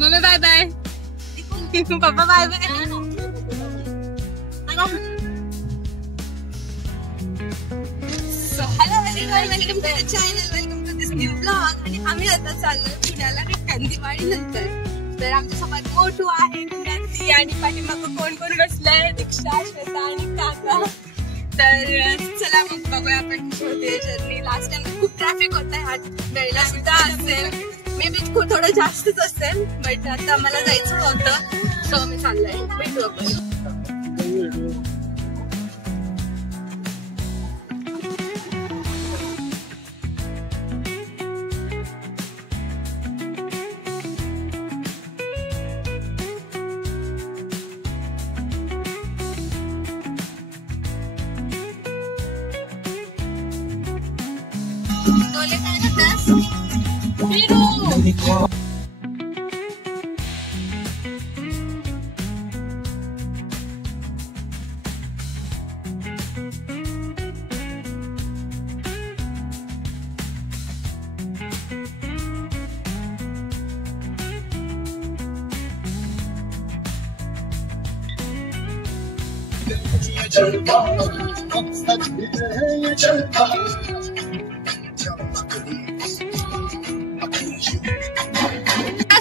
Mummy bye bye, papa bye bye. Hello welcome to the channel, welcome to this new blog. आणि आम्ही आता चाललोय पुण्याला दिवाळी नंतर. तर आमच्यासोबत मोठू आहे, नंदी आणि पाठीमागं कोण कोण बसलंय, दीक्षा, श्वेता आणि काका. तर चला मग बघूया आपण कशी होते जर्नी. लास्ट टाइम खूप ट्रॅफिक होत आहे, आज वेळेला सुद्धा असेल, मे बी थोडं जास्तच असेल. बट आता मला जायचं होतं, सो मी चाललंय. भेटू आपण. डोले काय म्हणतास?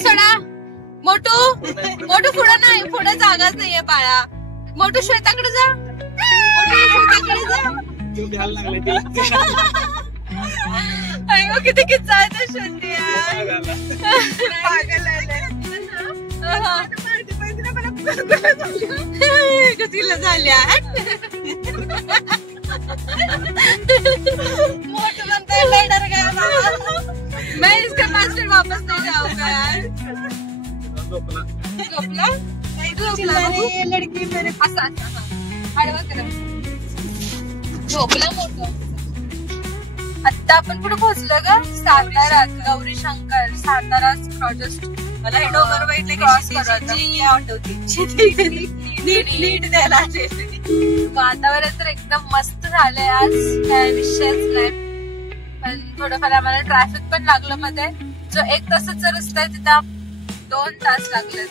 सोडा मोठू, मोठू पुढे नाही, पुढे जागाच नाहीये बाळा. मोठू श्वेताकडे जा, श्वेताकडे जा. अयो किती किस्सा आहे तो श्वेती, पागल आहे. कधीला झाल्या मोठू बनता डर गया बाबा, मैं इसके पास फिर वापस नहीं जाऊंगा यार. झोपला नाही, झोपला लडकी मेरे असा आडवा करा. झोपला मोठं. आता आपण कुठे पोहोचलो ग? सातारा, गौरी शंकर, सातारा क्रॉस. मला हे डोंगर बघितले क्रॉस आठवते. नीट द्यायला आले. वातावरण तर एकदम मस्त झालंय आज, काय विषयच नाही. पण थोडंफार आम्हाला ट्रॅफिक पण लागलं मध्ये. जो 1 तासाचा रस्ता आहे तिथं 2 तास लागले.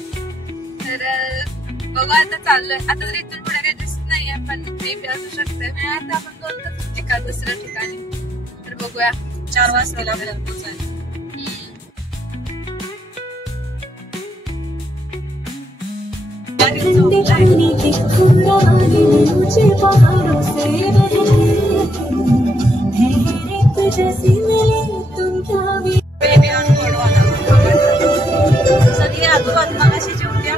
तर बघा आता चाललोय. आता तर इथून पुढे काही दिसत नाहीये, पण मे बी असू शकते. आता आपण 2 तास ठिकाण दुसऱ्या ठिकाणी. तर बघूया. 4 वाजता आपल्याला पोहोचायला. सगळी आजूबाजू मगाशी जेवत्या.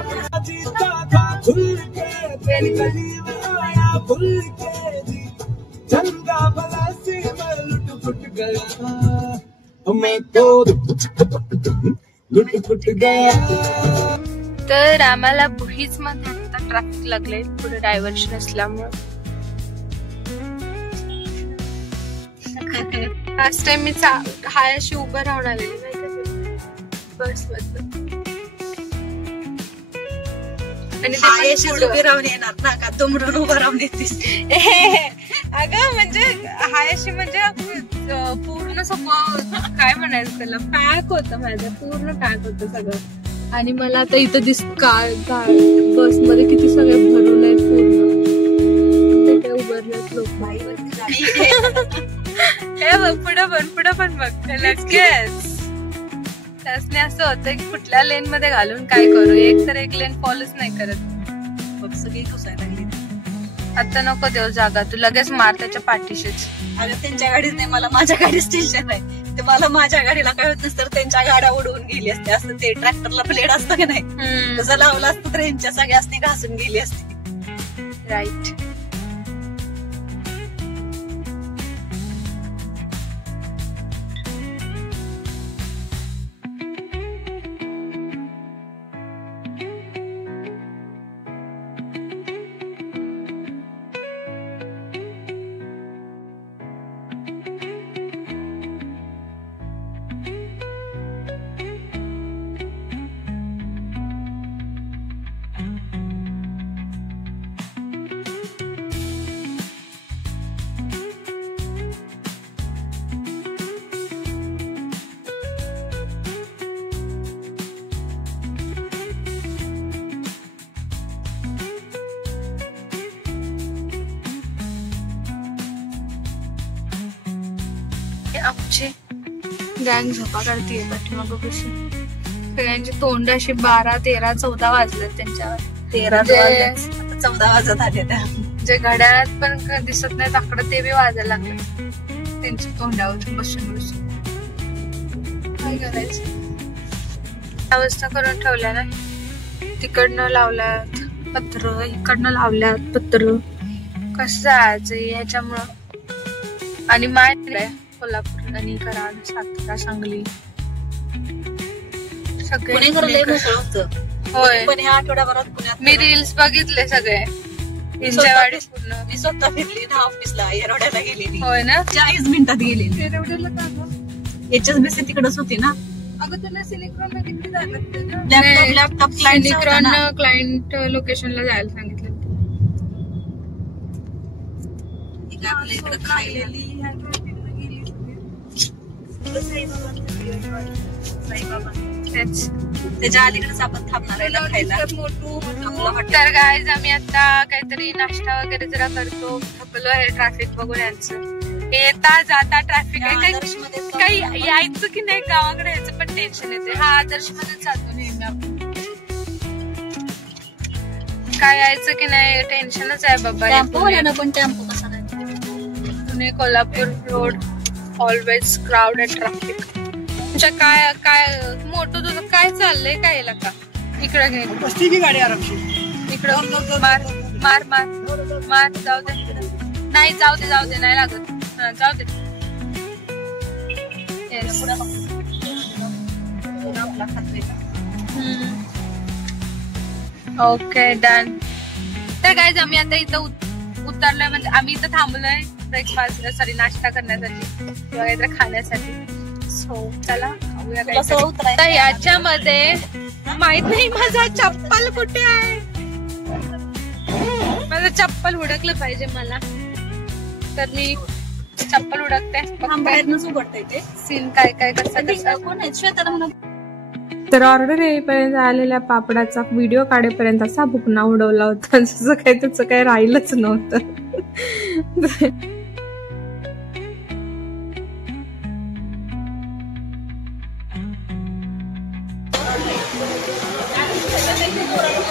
तर आम्हाला भुईच मध्ये आता ट्रॅफिक लागले, पुढे डायव्हर्शन असल्यामुळे. लास्ट टाइम मी हाय अशी उभं राहून आलेली नाही बस मधलं. आणि उभी राहून येणार ना का, तुमरून उभं राहून येतेस? अगं म्हणजे हायशी म्हणजे पूर्ण सगळं काय म्हणायचं त्याला, पॅक होतं माझं, पूर्ण पॅक होतं सगळं. आणि मला आता इथं बस मध्ये किती सगळे भरून आहेत पूर्ण. ते उभारल्यात लोक. हे बघ पुढं पण बघ. लगेच त्यासने असं होतं की कुठल्या लेन मध्ये घालून काय करू, एक तर एक लेन फॉलोच नाही करत. सगळी घुसायला लागली. आता नको देऊ जागा, तू लगेच मार त्याच्या पाठीशीच. अगं त्यांच्या गाडीच नाही, मला माझ्या गाडीच टेन्शन आहे. ते मला माझ्या गाडीला काय होत नसतं, त्यांच्या गाड्या उडवून गेली असते. असं ते ट्रॅक्टरला ब्लेड असतं की नाही, तसं लावलं असतं तर यांच्या सगळ्यासनी घासून गेली असते. राईट. आमची गँग झोपा काढतीये पाठीमागं बसून. सगळ्यांची तोंड अशी 12, 13, 14 वाजलेत त्यांच्यावर. 14 वाजत आले त्या. जे घड्याळात पण दिसत नाही आकडं ते बी वाजायला लागलं त्यांच्या तोंडावर बसून बसून. काय करायचं, अवस्था करून ठेवल्या ना. तिकडनं लावल्यात पत्र, इकडनं लावल्यात पत्र. कसं जायचं ह्याच्यामुळं. आणि माय कोल्हापूर आणि कराड, सातारा, सांगली सगळे. होय, पण ह्या आठवड्याभरात पुण्यात मी रील्स बघितले सगळे. इंजवाडी पूर्ण मी स्वतः फिरली ना ऑफिसला. येरवड्याला गेलेली. होय ना, 40 मिनिटात गेलेली. येरवड्याला का गं? HSBC तिकडच होती ना. अगं तुला सिलिकॉन तिकडे जायला लॅपटॉप सिलिकॉन क्लायंट लोकेशनला जायला सांगितलं. आपल्या इकडे खायलेली त्याच्या अलीकडेच आपण थांबणार आहे ना खायला. तर गाईज आम्ही आता काहीतरी नाश्ता वगैरे जरा करतो. थकलो आहे ट्रॅफिक बघून यांचं. येता जाता ट्रॅफिक आहे. काही यायचं की नाही गावाकडे यायचं पण टेन्शन येते. हा आदर्श मध्येच जातो नेहमी आपण. काय यायचं की नाही टेन्शनच आहे बाबा. पण टेम्पो कसा नाही. Pune Kolhapur road always crowded traffic. तुमच्या काय काय मोठं तुझं काय चाललंय काय याला का? इकडं घे गाडी आरामशीर. इकडं मार मार मार मार. जाऊ दे, नाही जाऊ दे, जाऊ दे, नाही लागत. जाऊ दे. Okay done. तर गाईज आम्ही आता इथं उतरलोय, म्हणजे आम्ही इथं थांबलोय ब्रेकफास्ट सॉरी नाश्ता करण्यासाठी किंवा काहीतरी खाण्यासाठी. सो चला खाऊया काहीतरी. तर याच्यामध्ये माहित नाही माझा चप्पल कुठे आहे. माझं चप्पल हुडकलं पाहिजे मला. तर मी चप्पल उडकते. सीन काय काय कसं. तर ऑर्डर येईपर्यंत आलेल्या पापडाचा व्हिडिओ काढेपर्यंत असा भुकना उडवला होता जसं काही त्याचं काही राहिलंच नव्हतं.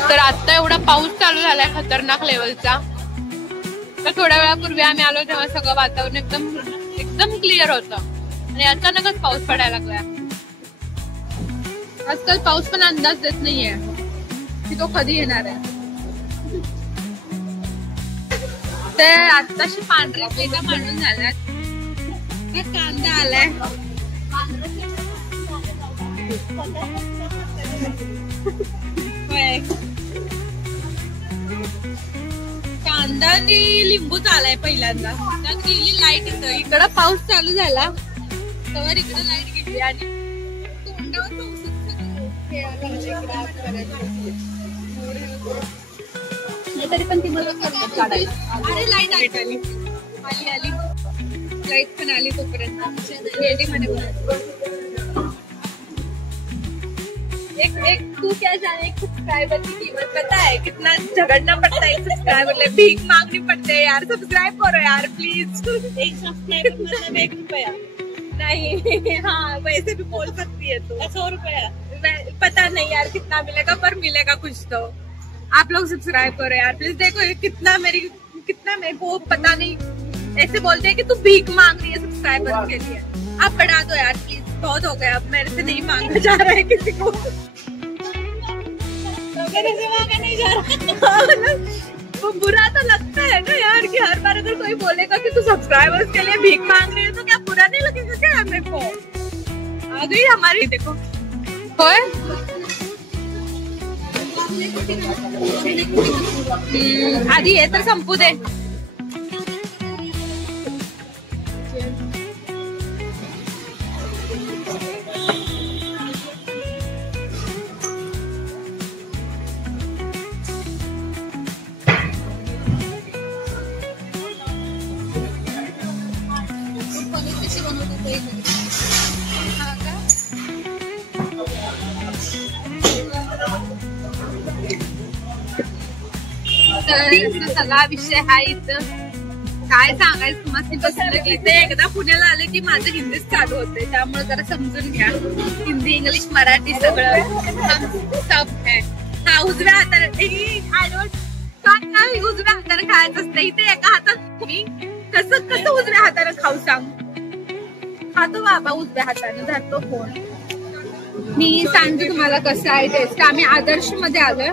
तर आता एवढा पाऊस चालू झालाय खतरनाक लेवलचा. तर थोड्या वेळापूर्वी आम्ही आलो तेव्हा सगळं वातावरण एकदम क्लिअर होतं आणि अचानकच पाऊस पडायला लागलाय. आजकाल पाऊस पण अंदाज देत नाहीये की तो कधी येणार आहे. तर आताशी पांढऱ्या पेगा मांडून झाल्यात. कांदा आलाय. कांदा आणि लिंबूच आलाय पहिल्यांदा. त्यात गेली लाईट. इकडं पाऊस चालू झाला तर इकडे लाईट गेली आणि तोंडावर तरी पण ती मला काढायला. अरे लाईट आली आली लाईट पण आली तोपर्यंत गेली म्हणे. एक तू क्या जाने सब्सक्राइबर की कीमत पता है कितना झगड़ना पड़ता है. सब्सक्राइबर ले भीख मांगनी पड़ती है यार. सब्सक्राइब करो यार प्लीज. एक सब्सक्राइबर मतलब 1 रुपया नहीं. हाँ वैसे भी बोल सकती है तू. 100 रुपया पता नहीं यार कितना मिलेगा पर मिलेगा कुछ तो. आप लोग सब्सक्राइब करो यार प्लीज. देखो कितना मेरे को पता नहीं. ऐसे बोलते हैं कि तू भीख मांग रही है सब्सक्राइबर के लिए. आप बढ़ा दो यार प्लीज. बहुत हो गया. अब मेरे से नहीं मांगा जा रहा है किसी को. मेरे से मांगा नहीं जा रहा. वो बुरा तो लगता है ना यार कि हर बार अगर कोई बोलेगा कि तू सब्सक्राइबर्स के लिए भीख मांग रही है तो क्या बुरा नहीं लगेगा क्या मेरे को. आ गई हमारी. देखो आधी हे तर संपू दे. सगळा विषय हा इथं काय सांगायचं मस्त बसलं की ते एकदा पुण्याला आले की माझं हिंदीच चालू होते, त्यामुळे जरा समजून घ्या. हिंदी इंग्लिश मराठी सगळं सब है. हा उजव्या हाताने काय उजव्या हाताने खायचं असतं इथे, एका हातात मी कसं उजव्या हाताने खाऊ सांग. खातो बाबा उजव्या हाताने, धरतो फोन. मी सांगते तुम्हाला कसं आहे टेस्ट. आम्ही आदर्श मध्ये आलोय.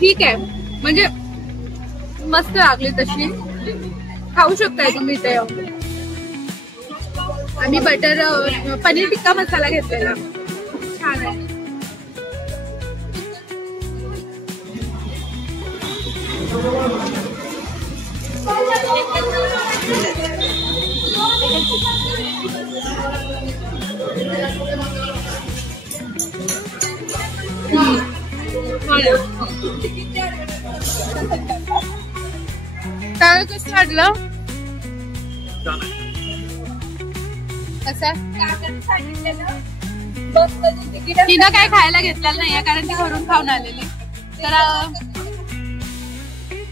ठीक आहे, म्हणजे मस्त लागली तशी, खाऊ शकताय तुम्ही इथे. आम्ही पनीर टिक्का मसाला घेतलेला, छान आहे. काय कसं वाटलं? तिनं काय खायला घेतलेलं नाहीये कारण ती घरून खाऊन आलेली.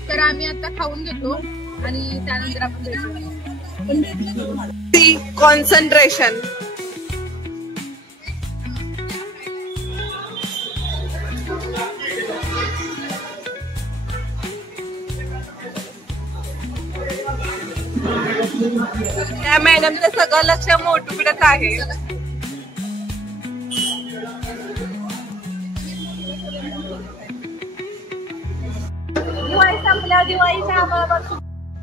तर आम्ही आता खाऊन घेतो आणि त्यानंतर आपण कॉन्सन्ट्रेशन. त्या मॅडमचं सगळं लक्ष मोठुकडेच आहे.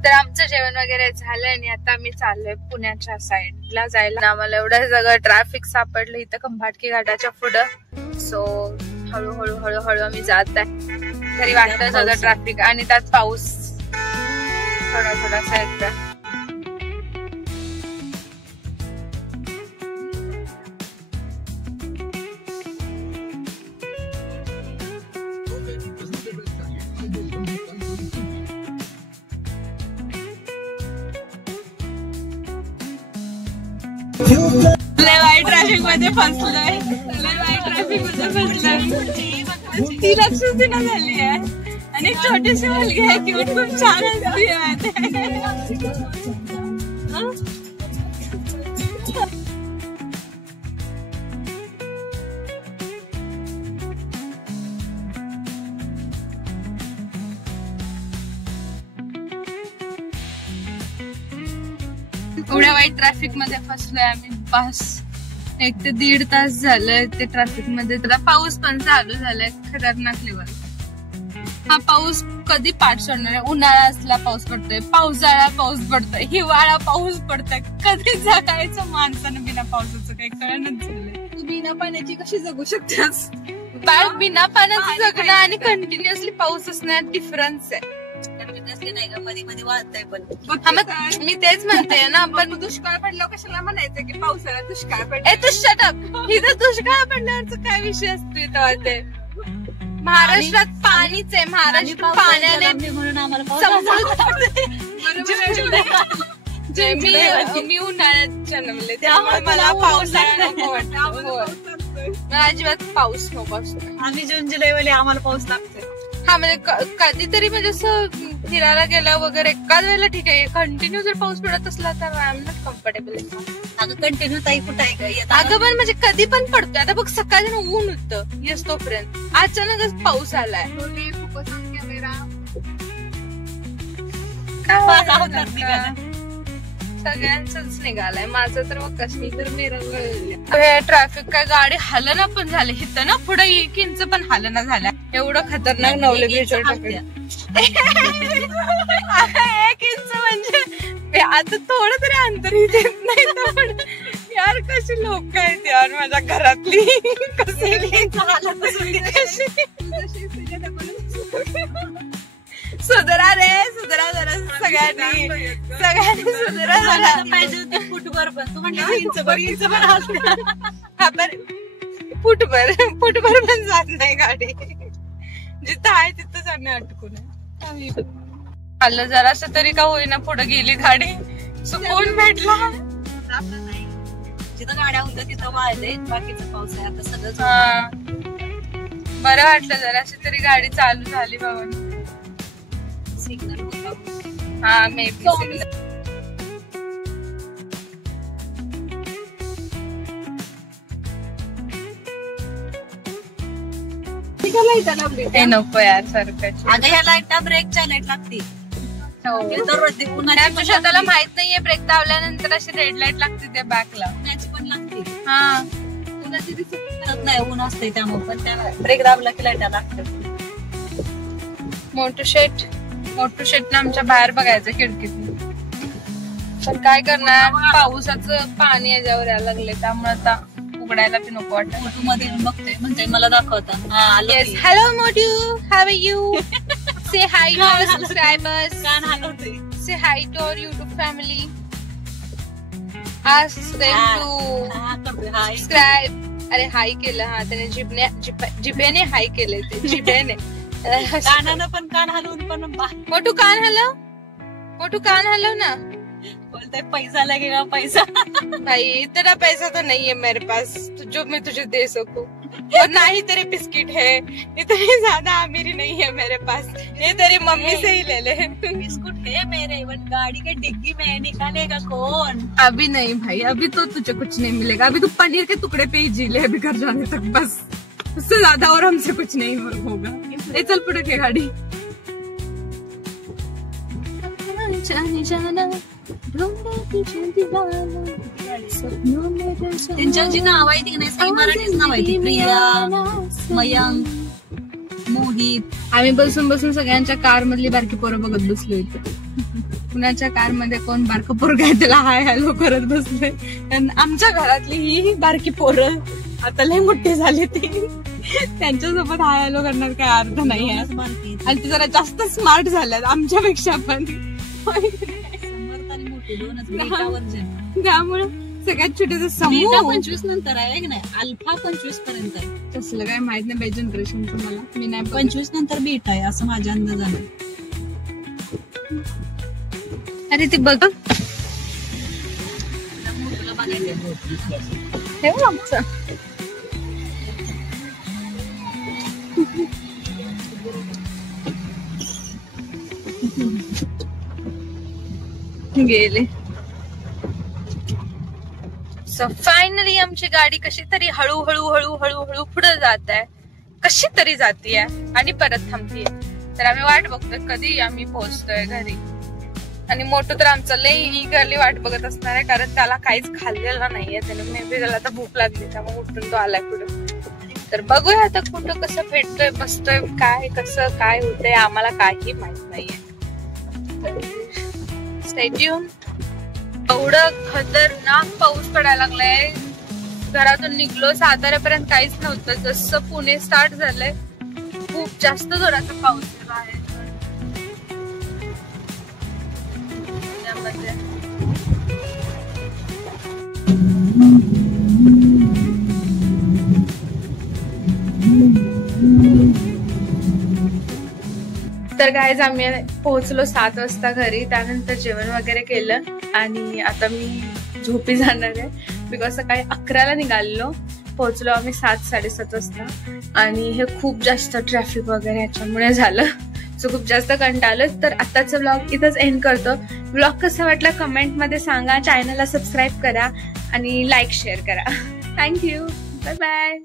तर आमचं जेवण वगैरे झालंय आणि आता आम्ही चाललोय पुण्याच्या साईडला जायला. आम्हाला एवढं सगळं ट्रॅफिक सापडलं इथं खंबाटकी घाटाच्या पुढं. सो हळूहळू आम्ही जात आहे. तरी वाटतं सगळं ट्रॅफिक आणि त्यात पाऊस थोडासा येतोय. वाईट ट्रॅफिक मध्ये फसलोय. ती लक्षच दिना झाली आहे आणि एक छोटीशी मुलगी आहे की खूप छान असते. एवढ्या वाईट ट्रॅफिक मध्ये फसलोय आम्ही. बस 1 ते 1.5 तास झालंय ते ट्रॅफिक मध्ये. तर पाऊस पण चालू झालाय खतरनाक लेवल. हा पाऊस कधी पाठ सोडणार आहे? उन्हाळा असला पाऊस पडतोय, पावसाळा पाऊस पडतोय, हिवाळा पाऊस पडतोय. कधी जगायचं माणसानं बिना पावसाचं काही कळणच झालंय. तू बिना पाण्याची कशी जगू शकतेस? बाळ बिना पाण्याचं जगणं आणि कंटिन्युअसली पाऊस असण्यात डिफरन्स आहे. मध्ये वाढतंय पण मी तेच म्हणते ना. पण दुष्काळ पडल्यावर कशाला म्हणायचं की पावसाळा दुष्काळ पडला? तू शटअप. इथं दुष्काळ पडल्यावरचा काय विषय असतो इथं? ते महाराष्ट्रात पाणीच आहे. महाराष्ट्र पाण्याने म्हणून आम्हाला मी उन्हाळ्यात जन्मले त्यामुळे मला पावसाळा नको वाटतो. मला अजिबात पाऊस नको असतो. आम्ही जून जुलै मध्ये आम्हाला पाऊस लागतोय. हा म्हणजे कधीतरी म्हणजे असं फिरायला गेलं वगैरे एकाच वेळेला ठीक आहे. कंटिन्यू जर पाऊस पडत असला तर आय एम नॉट कम्फर्टेबल. अगं कंटिन्यू ताई कुठं आहे? अगं पण म्हणजे कधी पण पडतोय. आता बघ सकाळी ऊन होतं येस तोपर्यंत अचानकच पाऊस आलाय. सगळ्यांचंच निघालाय. माझं तर मग कश्मीर तर मिरवलं. ट्रॅफिक काय गाडी हलना पण झाली इथं ना. पुढे 1 इंच पण हलना झाल्या. एवढं खतरनाक नवले ब्रिज 1 इंच म्हणजे आता थोडं तरी अंतर देत नाही. पण यार कशी लोक आहेत यार माझ्या घरातली. सुधरा रे सुधरा जरा सगळ्यांनी सुधरा झाला पाहिजे. फुटभर पण तू म्हणजे इंचभर हा पण फुटभर पण जात नाही गाडी. जिथं आहे तिथंच आम्ही अटकून आलं. जरासं तरी का होईना पुढे गेली गाडी. सुकून भेटला. जिथं गाड्या होत्या तिथं वाळले. बाकीचं पाऊस आहे आता सगळं बरं वाटलं. जराशी तरी गाडी चालू झाली बाबा. सिग्नल होता. हा मे बी. हे नको यार सरकारची. अगं ह्या लाईटला ब्रेकच्या लाईट लागते. त्याच्या स्वतःला माहित नाहीये ब्रेक दाबल्यानंतर अशी रेड लाईट लागते त्या बॅकला. उन्हाची पण लागते. हा उन्हाची दिसत नाही, ऊन असते त्यामुळे, पण त्या ब्रेक दाबला की लाईट लागते. मोठू शेट ना आमच्या बाहेर बघायचं खिडकीतून. पण काय करणार, पावसाचं पाणी याच्यावर यायला लागले त्यामुळे आता उघडायला बी नको वाटत. फोटो मध्ये बघते म्हणजे मला दाखवता. Yes, hello Motu, how are you? Say hi to our subscribers. कान हलवते. Say hi to our YouTube family. Ask them to subscribe. अरे हाय केलं. हा त्याने जिभेने हाय केले ते जिभेने. कानानं पण कान हलवून पण. मोटू कान हलव ना. बोलते पैसा लगेगा पैसा. भाई इतना पैसा तो नहीं है मेरे पास जो मैं तुझे दे सकूं, और ना ही तेरे बिस्किट है. इतनी ज्यादा अमीरी नहीं है मेरे पास. ये तेरी मम्मी से ही ले ले. बिस्कुट है मेरे, बट गाड़ी के डिग्गी में निकालेगा कौन? अभी नहीं भाई, अभी तो तुझे कुछ नहीं मिलेगा. अभी तू पनीर के टुकड़े पे ही जी ले अभी घर जाने तक, बस. उससे ज्यादा और हमसे कुछ नहीं होगा. ये चल पुढे के गाडी. त्यांच्या जी नाव आहे ती नाही मराठीच नाव आहे ती. प्रिया, मयंक, मोहित. आम्ही बसून सगळ्यांच्या कार मधली बारकी पोरं बघत बसलो इथे. कुणाच्या कार मध्ये कोण बारकं पोरं आहे त्याला हाय हॅलो करत बसले. आमच्या घरातली ही बारकी पोरं आता लय मोठे झाले ती, त्यांच्यासोबत हाय हॅलो करण्यात काय अर्थ नाही आहे. आणि ते जरा जास्त स्मार्ट झाल्यात आमच्यापेक्षा पण. त्यामुळे सगळ्यात छोटे समूह 25 नंतर आहे की नाही. अल्फा 25 पर्यंत आहे. तसलं काय माहित नाही बाई जनरेशनचं मला. मी नाही 25 नंतर बीट आहे असं माझ्या अंदाजाने. अरे ते बघ हे आमचं गेले. सो फायनली आमची गाडी कशी तरी हळूहळू पुढे जात आहे. कशी तरी जातीये आणि परत थांबतीये. तर आम्ही वाट बघतोय कधी आम्ही पोहोचतोय घरी. आणि मोठं तर आमचं लई इगरली वाट बघत असणार आहे, कारण त्याला काहीच खाल्लेलं नाहीये. त्याने मे बी त्याला आता भूक लागली त्यामुळे उठून तो आलाय पुढे. तर बघूया आता कुठं कसं भेटतोय बसतोय काय कसं काय होतंय आम्हाला काही माहित नाहीये. Stay tune. एवढं खतरनाक पाऊस पडायला लागलाय. घरातून निघलो साताऱ्यापर्यंत काहीच नव्हतं. जसं पुणे स्टार्ट झालंय खूप जास्त जोराचा पाऊस आहे बाहेर. त्यामध्ये तर गाईज आम्ही पोहोचलो 7 वाजता घरी. त्यानंतर जेवण वगैरे केलं आणि आता मी झोपी जाणार आहे. बिकॉज सकाळी 11ला निघालेलो, पोहोचलो आम्ही 7-7:30 वाजता. आणि हे खूप जास्त ट्रॅफिक वगैरे याच्यामुळे झालं. सो खूप जास्त कंटाळलो. तर आताचा व्लॉग इथंच एंड करतो. व्लॉग कसा वाटला कमेंट मध्ये सांगा. चॅनलला सबस्क्राईब करा आणि लाईक शेअर करा. थँक्यू. Bye bye.